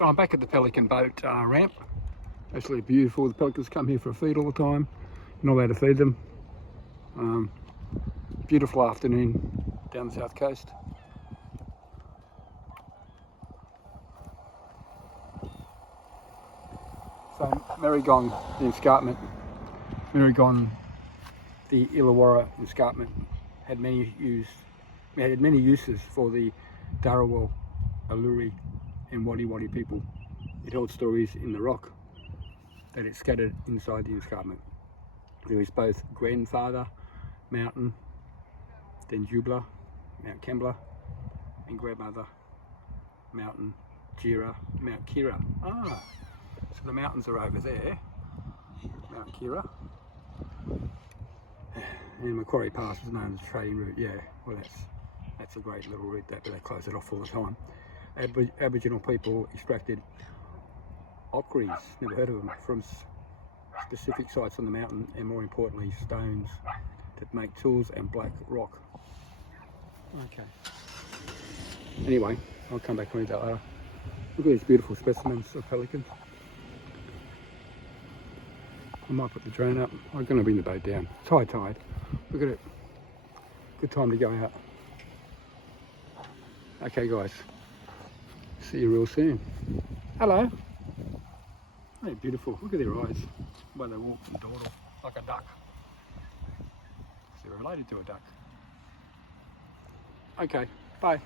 So I'm back at the pelican boat ramp. Absolutely beautiful. The pelicans come here for a feed all the time. You're not allowed to feed them. Beautiful afternoon down the south coast. So Merrigong, the escarpment, Merrigong, the Illawarra escarpment had many uses for the Dharawal, Aluri and Wadi Wadi people. It held stories in the rock that it scattered inside the escarpment. There was both grandfather mountain, then Jubla, Mount Kembla, and grandmother mountain, Jira, Mount Kira. So the mountains are over there, Mount Kira. And Macquarie Pass is known as a trading route. Yeah, well that's a great little route, but they close it off all the time. Aboriginal people extracted ochres, never heard of them, from specific sites on the mountain, and more importantly stones that make tools and black rock. Okay. Anyway, I'll come back and read that later. Look at these beautiful specimens of pelicans. I might put the drone up. I'm going to bring the boat down. It's high tide. Look at it. Good time to go out. Okay guys, see you real soon. Hello. Hey, beautiful. Look at their eyes. The way they walk and dawdle like a duck. They're related to a duck. Okay, bye.